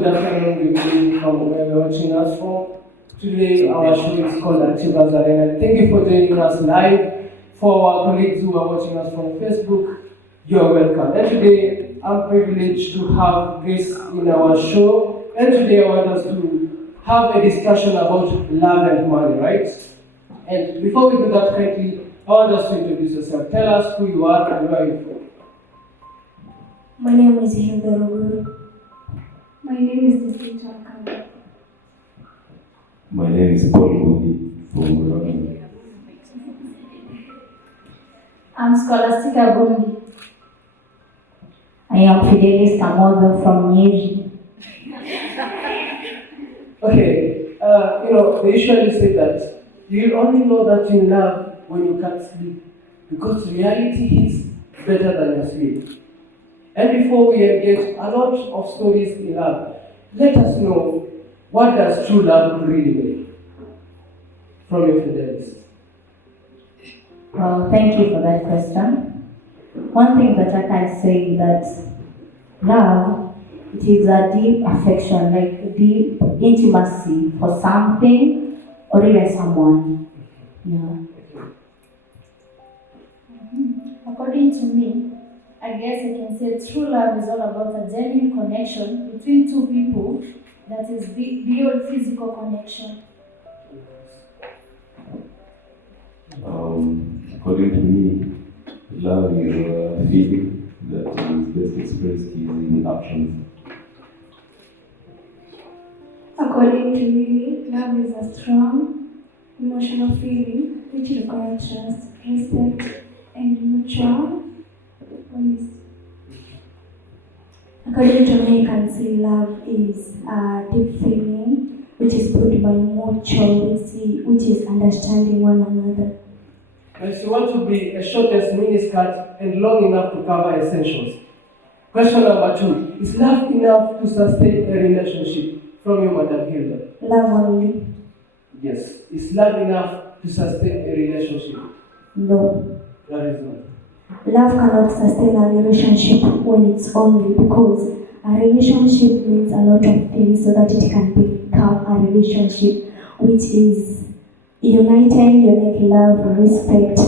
good afternoon, good evening from where you're watching us from. Today, our show is called Achievers Arena. Thank you for joining us live. For our colleagues who are watching us from Facebook, you're welcome. And today, I'm privileged to have Grace in our show. And today, I want us to have a discussion about love and money, right? And before we do that, kindly, I want us to introduce yourself. Tell us who you are and where you're from. My name is Hilda. My name is Distinct Akanda. My name is Paul Moody from Rwanda. I'm Scholastica Bondi. I am Fidelis Kamoga from Nyeri. Okay, they usually say that you'll only know that you love when you can't sleep because reality hits better than your sleep. And before we engage a lot of stories in love, let us know what does true love really mean from your Fidelis. Well, thank you for that question. One thing that I can say that love, it is a deep affection, like deep intimacy for something or even someone. Yeah. According to me, I guess I can say true love is all about a genuine connection between two people that is beyond physical connection. According to me, love is a feeling that is best expressed in actions. According to me, love is a strong emotional feeling which requires trust, respect, and mutual honesty. According to me, I can say love is a deep feeling which is put by mutuality, which is understanding one another. And she wants to be a shortest miniskirt and long enough to cover essentials. Question number 2. Is love enough to sustain a relationship? From you, Madam Hilda. Love only? Yes. Is love enough to sustain a relationship? No. That is not. Love cannot sustain a relationship when it's only, because a relationship means a lot of things so that it can become a relationship which is uniting, unique love, respect,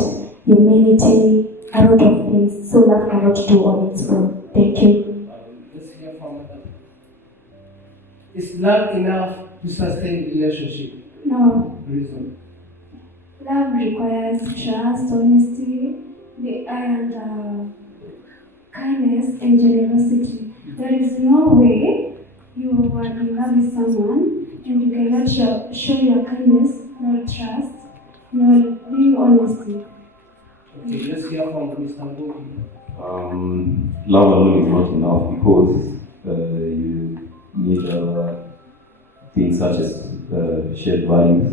humanity, a lot of things. So love cannot do on its own. Thank you. Let's hear from Madam. Is love enough to sustain a relationship? No. Reason. Love requires trust, honesty, and kindness and generosity. There is no way you are in love with someone and you cannot show your kindness, nor trust, nor being honesty. Okay, let's hear from Mr. Bogi. Love alone is not enough because you need things such as shared values,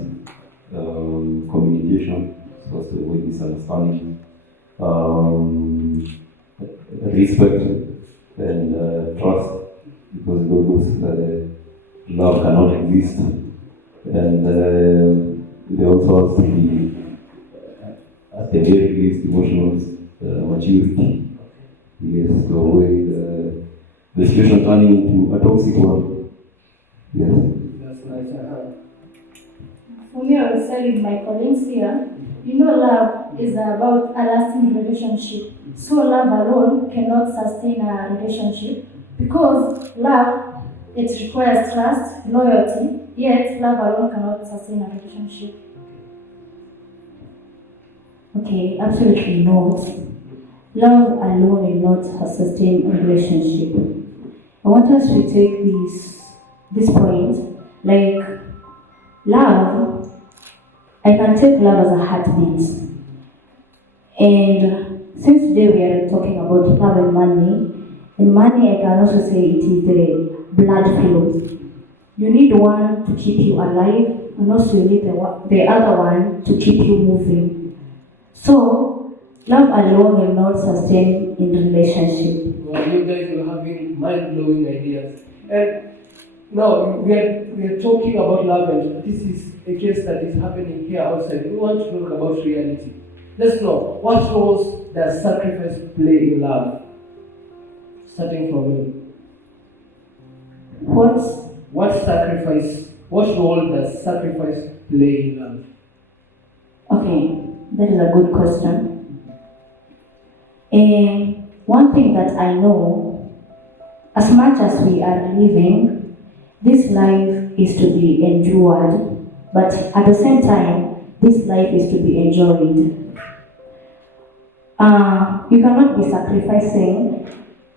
communication, supposed to avoid misunderstanding, respect and trust, because those love cannot exist, and they also have to be at the very least emotional maturity. Yes, so avoid the situation turning into a toxic one. Yes. That's nice. For me, I would say with my colleagues here, love is about a lasting relationship. So love alone cannot sustain a relationship because love, it requires trust, loyalty, yet love alone cannot sustain a relationship. Okay, absolutely not. Love alone will not sustain a relationship. I want us to take this point, like love, I can take love as a heartbeat. And since today we are talking about love and money I can also say it is the blood flow. You need one to keep you alive, and also you need the other one to keep you moving. So, love alone will not sustain in relationship. Well, you guys are having mind-blowing ideas. And now we are talking about love, and this is a case that is happening here outside. We want to talk about reality. Let's know, what roles does sacrifice play in love? Starting from you. What role does sacrifice play in love? Okay, that is a good question. One thing that I know, as much as we are living, this life is to be endured, but at the same time, this life is to be enjoyed. You cannot be sacrificing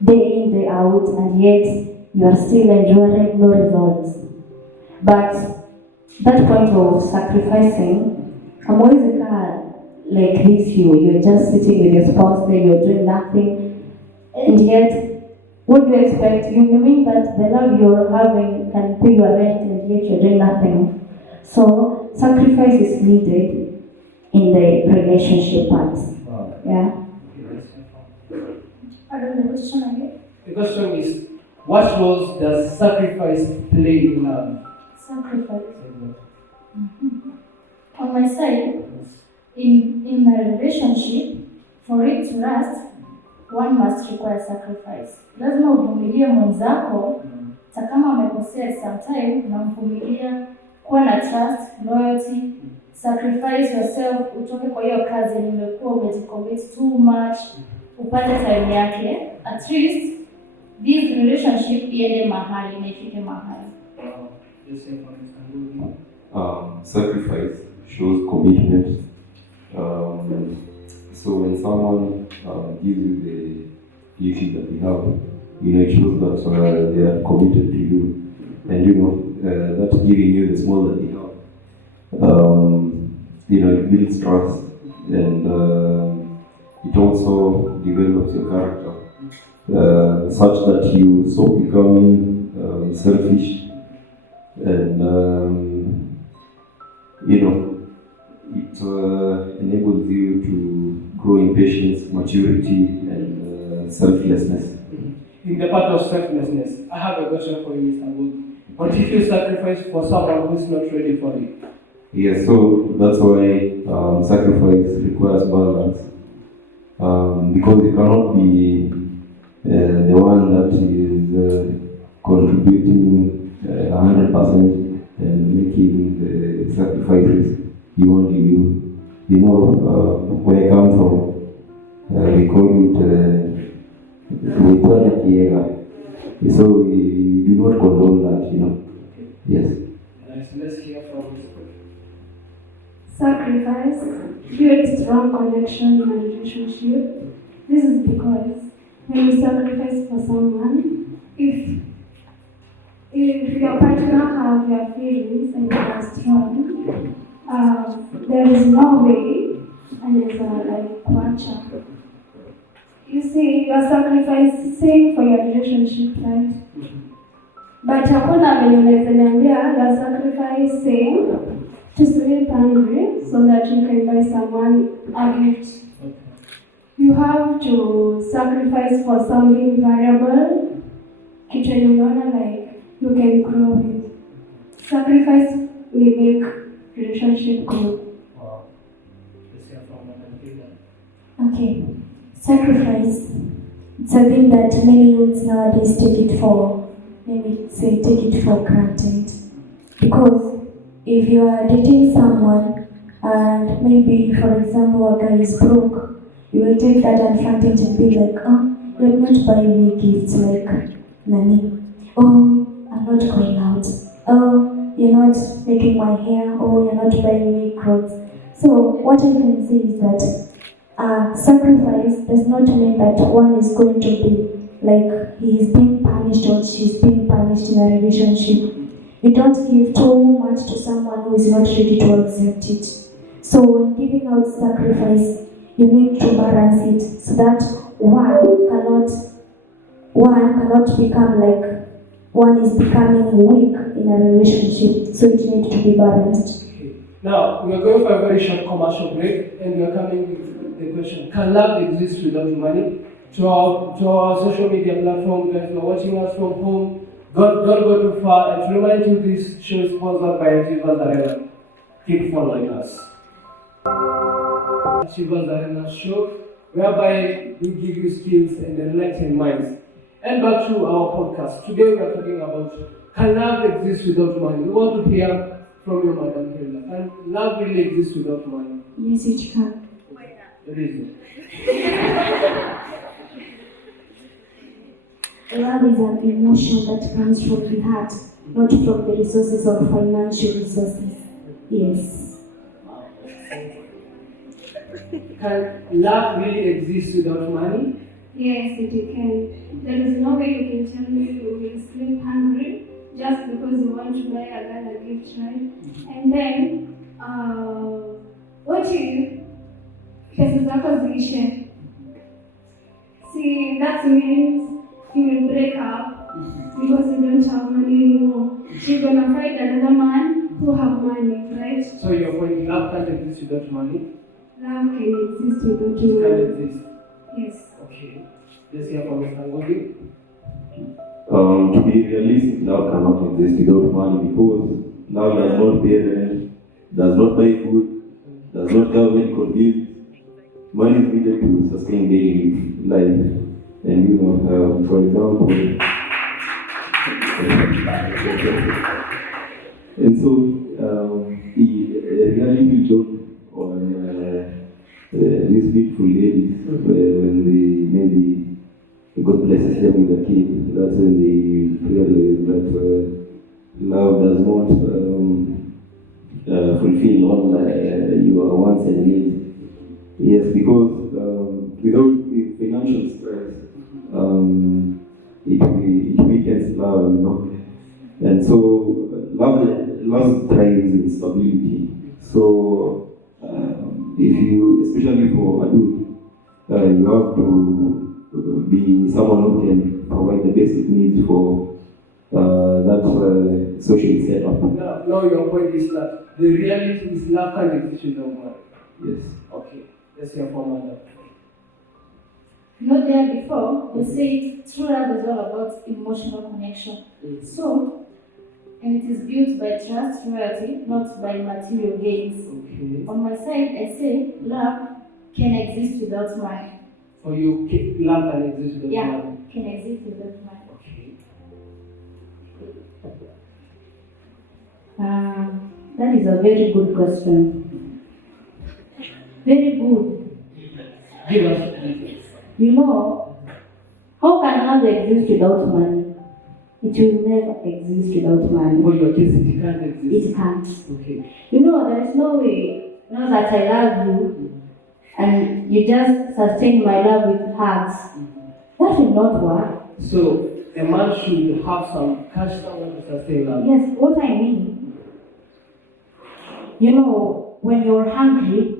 day in, day out, and yet you are still enjoying no results. But that point of sacrificing, hamwezi kaa like this, you're just sitting with your spouse there, you're doing nothing, and yet what do you expect? You mean that the love you're having can pay your rent, and yet you're doing nothing. So sacrifice is needed in the relationship part. Yeah. I don't know, which one again? The question is, what roles does sacrifice play in love? Sacrifice. On my side, in a relationship, for it to last, one must require sacrifice. Lazima uvumilie mwenzako, hata kama amekosea sometime, unamvumilia, kuwa na trust, loyalty, sacrifice yourself, utoke kwa hiyo kazi nimekuwa umejicommit too much, upate time yake. At least this relationship iende mahali na ifike mahali. Sacrifice shows commitment. So when someone gives you the duty that they have, it shows that they are committed to you, and that's giving you the small that they have. It builds trust, and it also develops your character, such that you stop becoming selfish, and it enables you to grow in patience, maturity, and selflessness. In the part of selflessness, I have a question for you, Mr. Wood. What if you sacrifice for someone who is not ready for it? Yes, so that's why sacrifice requires balance, because you cannot be the one that is contributing 100% and making the sacrifices you want to do. Where I come from, we call it so we do not condone that, Yes. Nice. Let's hear from you. Sacrifice builds strong connection in a relationship. This is because when you sacrifice for someone, if your partner have their feelings and they are strong, there is no way, and it's like watcher. You see, you are sacrificing for your relationship, right? But hakuna venye unaweza niambia you are sacrificing to sleep hungry so that you can buy someone a gift. You have to sacrifice for something valuable, kitu yenye unaona like you can grow with. Sacrifice will make relationship grow. Wow. Let's hear from Madam. Okay. Sacrifice. It's a thing that many youths nowadays take it for granted. Because if you are dating someone and maybe, for example, a guy is broke, you will take that advantage and be like, you're not buying me gifts like Nani. Oh, I'm not going out. Oh, you're not making my hair. Oh, you're not buying me clothes. So what I can say is that sacrifice does not mean that one is going to be like he is being punished or she is being punished in a relationship. You don't give too much to someone who is not ready to accept it. So when giving out sacrifice, you need to balance it so that one cannot become like one is becoming weak in a relationship. So it needs to be balanced. Now, we are going for a very short commercial break, and we are coming with the question, can love exist without money? To our social media platform, guys, you are watching us from home, don't go too far, and to remind you, this show is sponsored by Chivas Arena. Keep following us. Chivas Arena show, whereby we give you skills and enlighten minds. And back to our podcast. Today we are talking about, can love exist without money? We want to hear from you, Madam Hilda. Can love really exist without money? Yes, it can. The reason. Love is an emotion that comes from the heart, not from the resources or financial resources. Yes. Can love really exist without money? Yes, it can. There is no way you can tell me you will sleep hungry just because you want to buy a girl a gift, right? And then, what if pesa zako ziishe? See, that means you will break up because you don't have money anymore. You're gonna find another man who have money, right? So your point, love can't exist without money? Love can exist without It money. can exist. Yes. Okay. Let's hear from Mr. Ngodi. To be realistic, love cannot exist without money because love does not pay rent, does not buy food, does not have medical bills. Money is needed to sustain daily life. And for example, and so the reality shown on these beautiful ladies when they maybe God blesses them with a kid. That's when they realize that love does not fulfill all your wants and needs. Yes, because without the financial stress, it weakens love, And so love thrives in stability. So if you, especially for adult, you have to be someone who can provide the basic needs for that social setup. Now your point is that the reality is love can exist without money. Yes. Okay. Let's hear from Madam. There before, we said true love is all about emotional connection. So, and it is built by trust, loyalty, not by material gains. Okay. On my side, I say love can exist without money. For you, love can exist without Yeah, money. can exist without money. Okay. That is a very good question. Very good. Give us details. How can love exist without money? It will never exist without money. For your case, it can't exist. It can't. Okay. There is no way, that I love you and you just sustain my love with hugs. That will not work. So a man should have some cash someone to sustain love. Yes, what I mean, when you're hungry,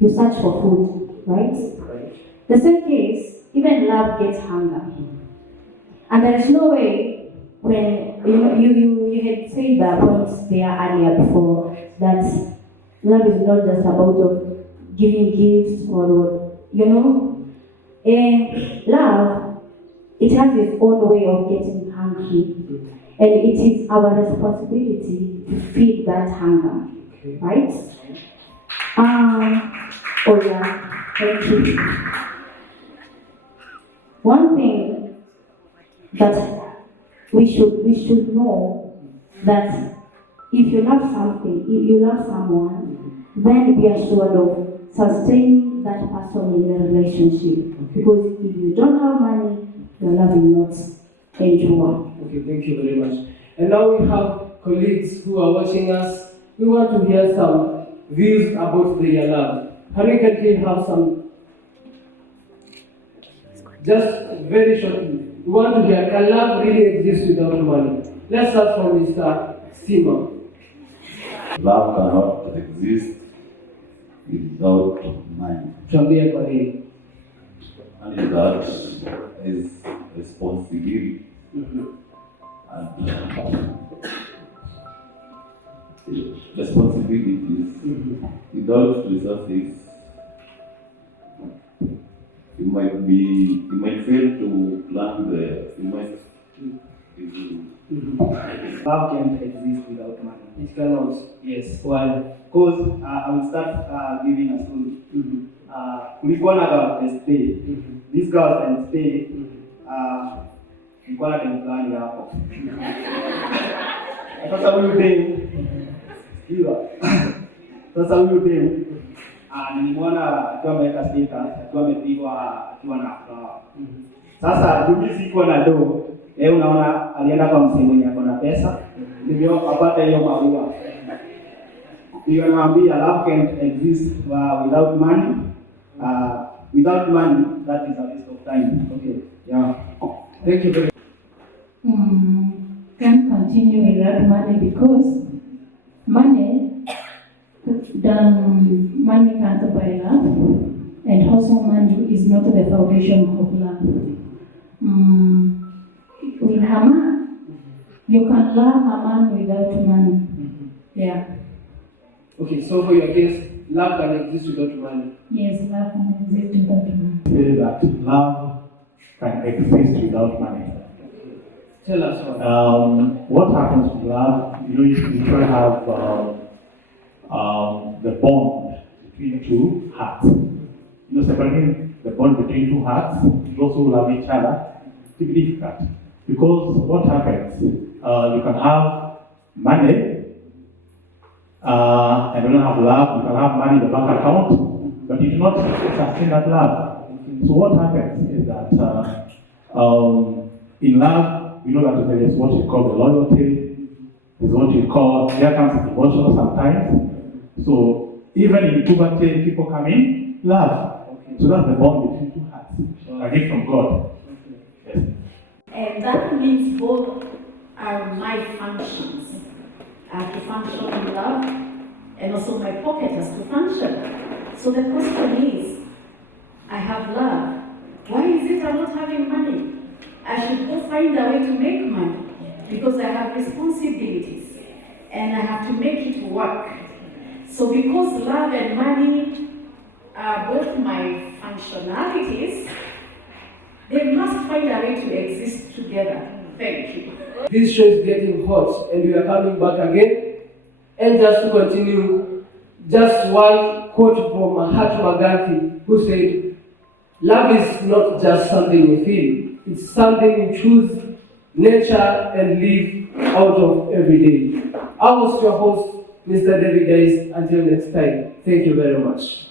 you search for food, right? Right. The same case, even love gets hunger. And there is no way when you had said the points there earlier before that love is not just about of giving gifts or and love, it has its own way of getting hungry, and it is our responsibility to feed that hunger, Okay. right? Thank you. One thing that we should know that if you love something, if you love someone, then be assured of sustaining that person in your relationship. Because if you don't have money, your love will not endure. Okay, thank you very much. And now we have colleagues who are watching us. We want to hear some views about their love. Can we kindly have some? Just very shortly. We want to hear, can love really exist without money? Let's start from Mr. Sima. Love cannot exist without money. Tuambie kwa nini? And that is responsibility. And responsibilities without resources, you might fail to plan Love can't exist without money. It cannot. Yes, why? Because I will start giving a story. Kulikuwa na girl stay. This girl can stay nilikuwa na demu fulani hapo. Sasa huyu demu, nilimwona akiwa ameweka status, akiwa amepigwa akiwa na furaha. Sasa mimi sikuwa na do. Unaona alienda kwa msemo mwenye ako na pesa, ndio apata hiyo maua. Ndio naambia love can't exist without money. Without money, that is a waste of time. Okay. Yeah. Thank you very Can't continue without money because money can't buy love, and also money is not the foundation of love. With Haman, you can love Haman without money. Yeah. Okay, so for your case, love can exist without money. Yes, love can exist without money. Say that love can exist without money. Tell us what. What happens to love? You try to have the bond between two hearts. Separating the bond between two hearts, those who love each other, it's difficult. Because what happens? You can have money and you don't have love. You can have money in the bank account, but you do not sustain that love. So what happens is that in love, we know that there is what you call the loyalty, there's what you call, there comes emotional sometimes. So even in puberty, people come in love. So that's the bond between two hearts, a gift from God. Yes. And that means both are my functions. I have to function in love, and also my pocket has to function. So the question is, I have love. Why is it I'm not having money? I should go find a way to make money because I have responsibilities and I have to make it work. So because love and money are both my functionalities, they must find a way to exist together. Thank you. This show is getting hot and we are coming back again. And just to continue, just one quote from Mahatma Gandhi who said, love is not just something you feel, it's something you choose, nature and live out of every day. I was your host, Mr. David Dice. Until next time, thank you very much.